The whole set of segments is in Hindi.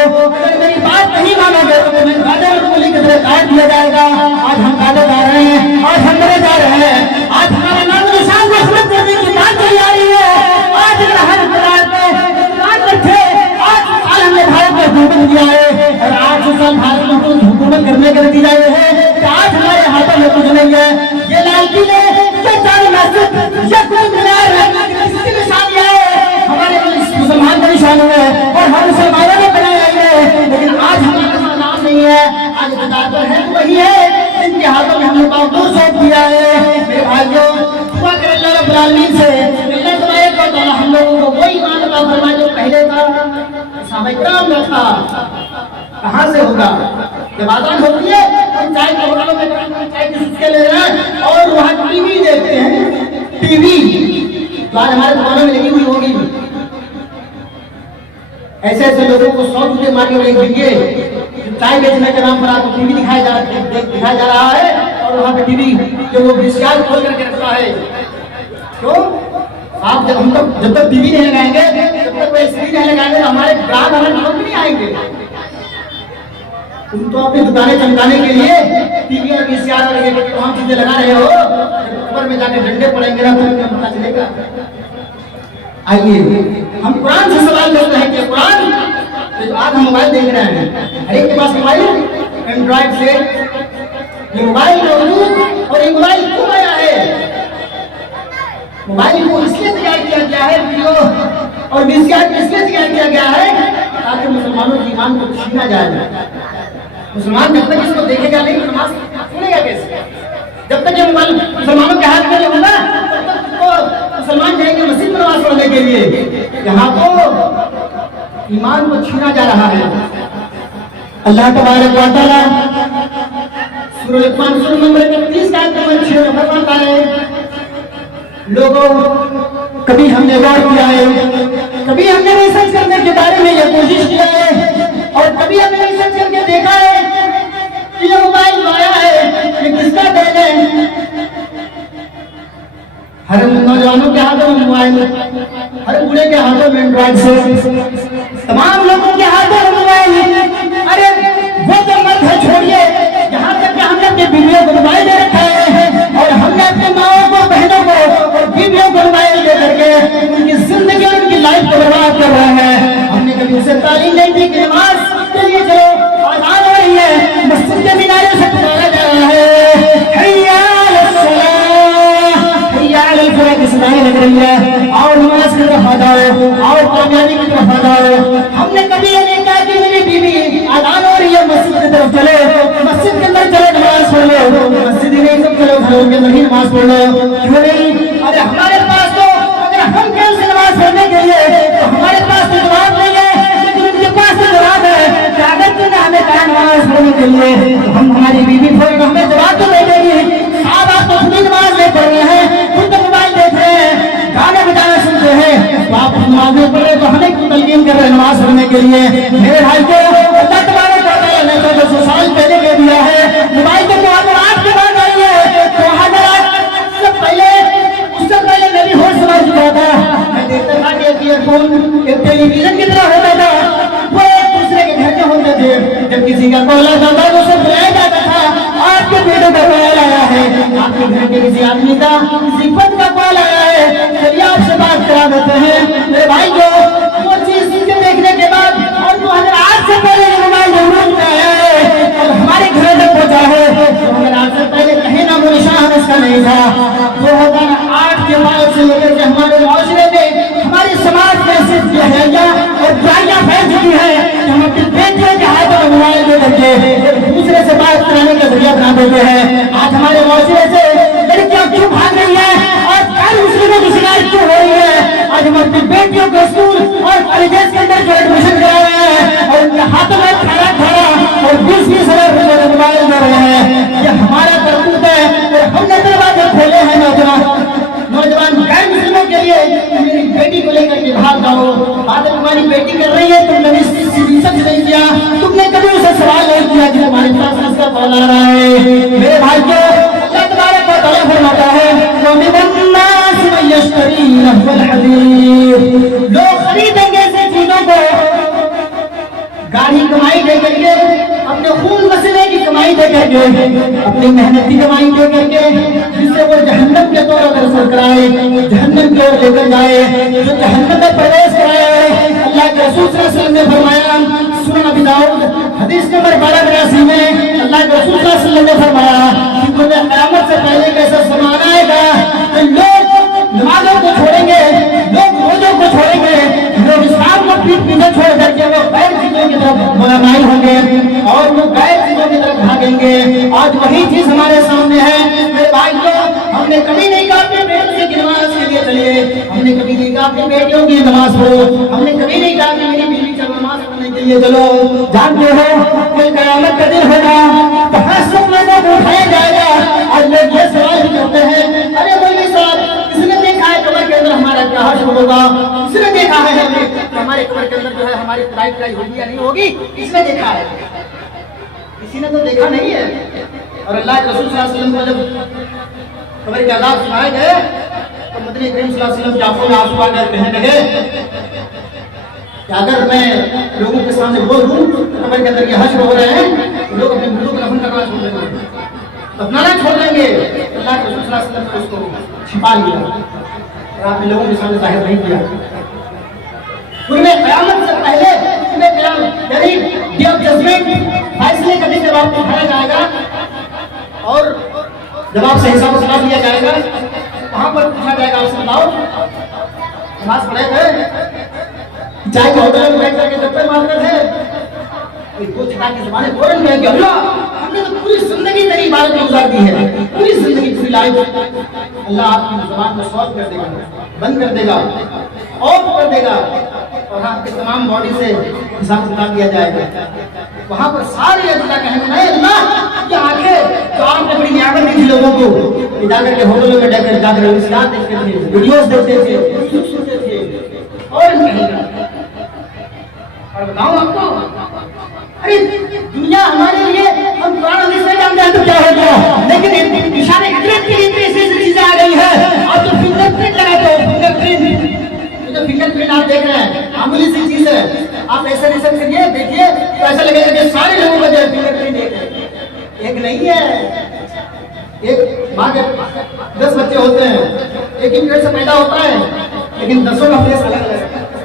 अगर मेरी बात नहीं मानोगे तो तुम्हें गाजर और मूली की तरह काट दिया जाएगा। आज हम गाजर जा रहे हैं, आज हम मरे जा रहे हैं, आज हमारे नाम निशान को खत्म करने की बात चली आ रही है। आज अगर हर प्रकार थे, आज साल हमने भारत में हुकूमत दिया है और आज साल भारत में हुकूमत करने का नतीजा ये है कि आज हमारे हाथों में कुछ नहीं है। ये लाल किले, ये चार मस्जिद, ये कुतुब मीनार किसकी निशानी है? हमारे मुसलमान का निशान है और हम मुसलमानों ने बनाया है, लेकिन आज हमारे पास नाम नहीं है। आज इक़्तिदार है वही है जिनके हाथों में हमने बावजूद सौंप दिया है। मेरे भाइयों, दुआ करें अल्लाह रब्बुल आलमीन से, अल्लाह तबारक व तआला हम लोगों को वही ईमान अता फरमाए जो पहले था, सहाबा किराम में था। कहाँ से होगा? जब आजान होती है हम चाय के होटलों में चाय की चुस्के ले रहे हैं और वहाँ टीवी देखते हैं। टीवी तो आज हमारे दुकानों में लगी हुई होगी। ऐसे ऐसे लोगों को 100 रुपये मार के देंगे, चाय बेचने के नाम पर आपको टीवी दिखाया जा रहा है और वहाँ पे टीवी जो वो विशाल खोल करके रखा है। तो आप जब तक टीवी नहीं लगाएंगे, जब तक कोई स्क्रीन नहीं लगाएंगे तो हमारे ग्राहक हमारे दुकान में नहीं आएंगे। तुम तो अपनी दुकानें चमकाने के लिए टीवी और वीसीआर और ये तमाम चीजें लगा रहे हो, खबर में जाके डंडे पड़ेंगे ना तो तुम्हें पता चलेगा। आइए हम कुरान से सवाल करते हैं कि कुरान, तो आज हम मोबाइल देख रहे हैं, हर एक के पास मोबाइल, एंड्रॉइड से ये मोबाइल मौजूद और ये मोबाइल क्यों आया है? मोबाइल को इसलिए तैयार किया गया है, वीडियो और वीसीआर इसलिए तैयार किया गया है ताकि मुसलमानों के ईमान को छीना जाए। मुसलमान जब तक इसको देखेगा नहीं नमाज सुनेगा कैसे? जब तक ये मोबाइल मुसलमानों के हाथ में नहीं होगा तब तक तो मुसलमान जाएंगे मस्जिद में नमाज पढ़ने के लिए। यहाँ तो ईमान को छीना जा रहा है। अल्लाह तबारक व तआला सूरह लुक़मान सूरह नंबर 31 आयत नंबर 6 में फरमाता है, लोगों कभी हमने गौर किया है, कभी हमने रिसर्च करने के बारे में ये कोशिश किया है और कभी हमने रिसर्च करके देखा है कि ये मोबाइल आया है ये किसका देन है? हर नौजवानों के हाथों में मोबाइल, हर बूढ़े के हाथों में एंड्रॉइड से, तमाम लोगों के हाथों में मोबाइल। अरे वो तो मत है, छोड़िए, यहाँ तक कि हमने अपनी बीवियों को मोबाइल दे रखा है और हमने अपने माओ को, बहनों को और बीवियों को मोबाइल दे करके उनकी जिंदगी और उनकी लाइफ को बर्बाद कर रहे हैं। हमने कभी उसे तालीम नहीं दी कि नमाज के लिए चलो, आजान हो रही है, मस्जिद के मीनारे से पुकारा जा रहा है, हैया अलस सलाह, हैया अलल फलाह की सदाएं लग रही है, और नमाज की तरफ आ जाओ, और कामयाबी की तरफ आ जाओ। हमने कभी ये नहीं कहा कि मेरी बीवी आजान हो रही है मस्जिद की तरफ चलो, मस्जिद के अंदर चलो नमाज पढ़ लो, मस्जिद ही नहीं सब चलो घरों के अंदर ही नमाज पढ़ लो। क्यों नहीं? अरे हमारे पास तो अगर हम कल से नमाज पढ़ने के लिए तो हमारे पास तो जवाब नहीं है, लेकिन उनके पास तो जवाब है कि अगर तुमने हमें कहा नमाज पढ़ने के लिए तो हम हमारी बीवी थोड़ी हमें जवाब तो दे देगी। आप तो खुद नमाज नहीं पढ़ रहे हैं, खुद तो मोबाइल देख रहे हैं, गाने बजाने सुनते हैं, तो आप नमाज नहीं पढ़ रहे तो हमें क्यों तलकीन कर रहे हैं नमाज पढ़ने के लिए? मेरे भाई को अल्लाह तबारक व तआला ने 200 साल पहले दे दिया है। मोबाइल को आज के बाद आई है तो उससे पहले मेरी होश समझ चुका था। मैं देखता था कि एक ईयरफोन एक टेलीविजन की तरह होता था, वो एक दूसरे के घर में होते थे। जब किसी का कॉल आता था तो उसे बुलाया जाता था, आपके बेटे का कॉल आया है, आपके घर के किसी आदमी का किसी पद का कॉल आया है, चलिए आपसे बात करा देते हैं। मेरे भाई को वो चीज देखने के बाद और 2008 से पहले मोबाइल जरूर आया है और हमारे घर तक पहुंचा है, 2008 से पहले कहीं ना कोई निशान इसका नहीं था। 2008 के बाद से लेकर के हमारे माशरे में, हमारे समाज में ऐसी बेहया और बुराइयां फैल चुकी है कि हम अपने बेटियों के हाथों में मोबाइल दे करके एक दूसरे से बात कराने का जरिया बना देते हैं। आज हमारे माशरे से लड़कियां क्यों भाग रही है और कल मुस्लिमों की शिकायत क्यों हो रही है? आज हम अपनी बेटियों को स्कूल और कॉलेजेस के अंदर जो एडमिशन करा रहे हैं और उनके हाथों में खड़ा और 20-20 हजार रुपए मोबाइल दे रहे हैं। ये हमारा करतूत है और हमने दरवाजे खोले हैं नौजवान गैर मुस्लिमों के लिए। मेरी बेटी को लेकर के भाग जाओ, बात तुम्हारी बेटी कर रही है, तुमने रिसर्च नहीं किया, तुमने कभी उसे सवाल नहीं किया कि तुम्हारे पास किसका कॉल आ रहा है। मेरे भाई को अल्लाह तबारक व तआला फरमाता है, लोग खरीदेंगे ऐसी चीजों को, गाड़ी कमाई दे करके, अपने खून पसीने की कमाई दे करके, अपनी मेहनत की कमाई दे करके, जिससे वो जहन्नम के तौर अग्रसर कराए, जहन्नम की ओर लेकर जाए, जो जहन्नम में प्रवेश कराए। अल्लाह के रसूल सल्लल्लाहु अलैहि वसल्लम ने फरमाया, सुनन अबी दाऊद हदीस नंबर 1282 में अल्लाह के रसूल सल्लल्लाहु अलैहि वसल्लम ने फरमाया कि क़यामत से पहले कैसा ज़माना आएगा कि लोग नमाज़ों को छोड़ेंगे, लोग रोज़ों को छोड़ेंगे, लोग इस्लाम को पीठ पीछे छोड़ करके वो गैर चीजों की तरफ माइल होंगे और वो गैर चीजों की तरफ भागेंगे। आज वही चीज हमारे सामने है। मेरे भाई लोग, हमने कभी नहीं कहा अपने बेटों की नमाज के लिए चलिए, हमने कभी नहीं कहा अपनी बेटियों की नमाज पढ़ो, हमने कभी नहीं कहा कि मेरी बीवी चलो नमाज पढ़ने के लिए चलो। जानते हो कल क़यामत का दिन होगा तो हर सब लोगों को उठाया जाएगा और लोग ये सवाल भी करते हैं, अरे मौलवी साहब किसने देखा है कब्र के अंदर हमारा क्या हाल होगा? किसने देखा है हमारे कब्र के अंदर जो है हमारी खुदाई होगी या नहीं होगी? किसने देखा है? किसी ने तो देखा नहीं है। और अल्लाह के रसूल सल्लल्लाहु अलैहि वसल्लम को जब कब्र के अज़ाब सुनाए गए तो मदनी करीम सल्लल्लाहु अलैहि वसल्लम की आंखों में आंसू आ गए, कहने लगे कि अगर मैं लोगों के सामने बोल दूं कब्र के अंदर ये हश्र हो रहे हैं तो लोग अपने मुर्दों को दफन करना छोड़ देंगे, दफनाना छोड़ देंगे। अल्लाह के रसूल सल्लल्लाहु अलैहि वसल्लम ने उसको छिपा लिया और आपने लोगों के सामने जाहिर नहीं किया। उन्हें क़यामत से पहले यानी डे ऑफ जजमेंट फैसले का दिन जब आपको उठाया जाएगा और जब आपसे हिसाब किताब लिया जाएगा, वहां पर पूछा जाएगा आपसे बताओ नमाज पढ़े गए, चाय के होटल में बैठ करके गप्पे मारते थे, दो चिकार के जमाने फौरन कहेंगे अल्लाह हमने तो पूरी जिंदगी तेरी इबादत में गुजार दी है, पूरी जिंदगी पूरी लाइफ अल्लाह आपकी जुबान को सॉल्व कर देगा, बंद कर देगा, ऑफ कर देगा और आपके तमाम बॉडी से हिसाब किताब किया जाएगा। वहां पर सारे अल्लाह कहेंगे नहीं अल्लाह ये आंखें तो आपने बड़ी नियामत दी थी लोगों को, जाकर के होटलों में जाकर रिश्तेदार देखते थे, वीडियोस देखते थे, सुनते थे और बताऊं आपको, अरे दुनिया हमारे लिए हम कुरान हदीस नहीं जानते हैं तो क्या हो गया, लेकिन निशाने इतने ऐसी चीजें आ गई है। आप जो फिंगरप्रिंट लगाते हो, जो फिंगरप्रिंट आप देख रहे हैं मामूली सी चीज है, आप ऐसे रिसर्च करिए देखिए तो ऐसा लगेगा कि सारे लोगों का जो फिंगरप्रिंट एक नहीं है। एक माँ के 10 बच्चे होते हैं, एक ही पेट से पैदा होता है, लेकिन 10 का फेस अलग अलग,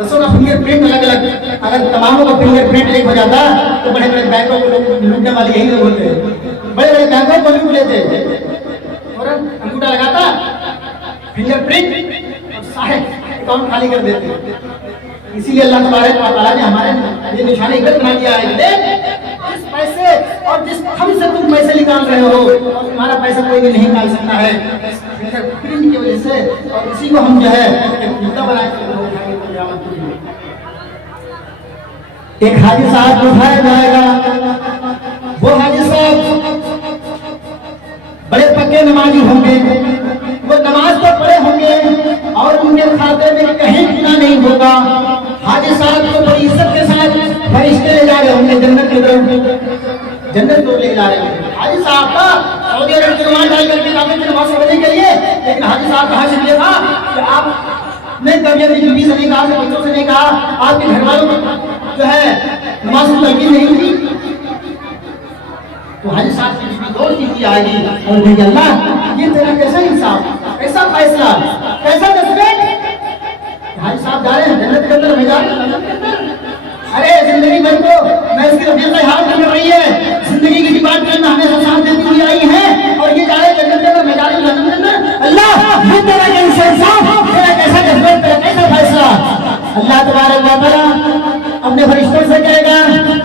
10 का फिंगरप्रिंट अलग अलग। अगर तमामों का फिंगरप्रिंट एक हो जाता तो बड़े बड़े बैंकों को लोग लूटने वाले यही लोग होते हैं, बड़े बड़े बैंकों को लूट लेते और अंगूठा लगाता फिंगरप्रिंट और सारे अकाउंट खाली कर देते। इसीलिए अल्लाह तबारक व तआला ने हमारे ये निशाने इकट्ठ बना दिया है, जिस पैसे और जिस थंब से तुम पैसे निकाल रहे हो और तुम्हारा पैसा कोई भी नहीं निकाल सकता है फिंगरप्रिंट की वजह से। और इसी को हम जो है एक मुद्दा बनाए एक हाजी साहब को उठाया जाएगा, वो हाजी साहब बड़े पक्के नमाजी होंगे, वो नमाज तो पढ़े होंगे और उनके खाते में कहीं गुनाह नहीं होगा। हाजी साहब को बड़ी इज्जत के साथ फरिश्ते ले जा रहे होंगे जन्नत की तरफ, जन्नत को ले जा रहे होंगे। हाजी साहब का सऊदी अरब की रुमाल डाल करके काबे में नमाज पढ़ने के लिए, लेकिन हाजी साहब का हाजिर ये था कि आपने कभी अपनी बीवी से नहीं कहा, अपने बच्चों से नहीं कहा, आपके घर वालों को जो है नमाज की तलकीन नहीं की। तो हाजी साहब की बीवी दौड़ की आएगी और कहेगी अल्लाह ये तेरा कैसा इंसाफ, कैसा फैसला, कैसा जजमेंट। हाजी साहब जा रहे हैं जन्नत के अंदर, मैं जा रहा हूं। अरे जिंदगी भर तो मैं इसकी रफीक हाल कर रही है, जिंदगी की डिपार्टमेंट में हमेशा साथ देती हुई आई है और ये जा रहे हैं जन्नत के अंदर, मैं जा रही हूं जन्नत के अंदर। अल्लाह ये तेरा कैसा इंसाफ, तेरा कैसा जजमेंट, तेरा कैसा फैसला। अल्लाह तबारक व तआला अपने फरिश्तों से कहेगा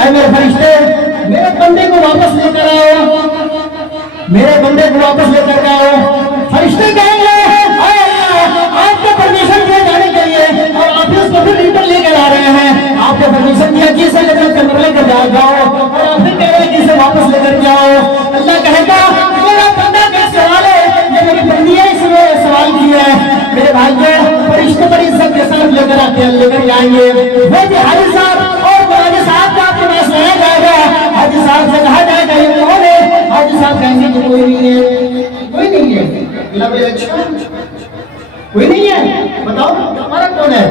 ऐ मेरे फरिश्ते मेरे बंदे को वापस लेकर आओ, मेरे बंदे को वापस लेकर आओ। फरिश्ते कहेंगे आपको परमिशन दिए जाने के लिए और आप उसको फिर रिटर्न लेकर आ रहे हैं, आपको परमिशन दिया कि इसे लेकर लेकर जाओ और आप फिर कह रहे हैं कि इसे वापस लेकर जाओ। अल्लाह कहेगा मेरा बंदा क्या सवाल है, ये मेरी बंदी है इसने सवाल किया है। मेरे भाइयों फरिश्ते बड़ी इज्जत के साथ लेकर आते हैं, लेकर जाएंगे। वो जो हाजी साहब और हाजी साहब का आपके पास लाया जाएगा, हाजी साहब से कहा जाएगा ये कौन है? हाजी साहब कहेंगे कि कोई नहीं है, कोई नहीं है। कोई नहीं है, बताओ हमारा कौन है?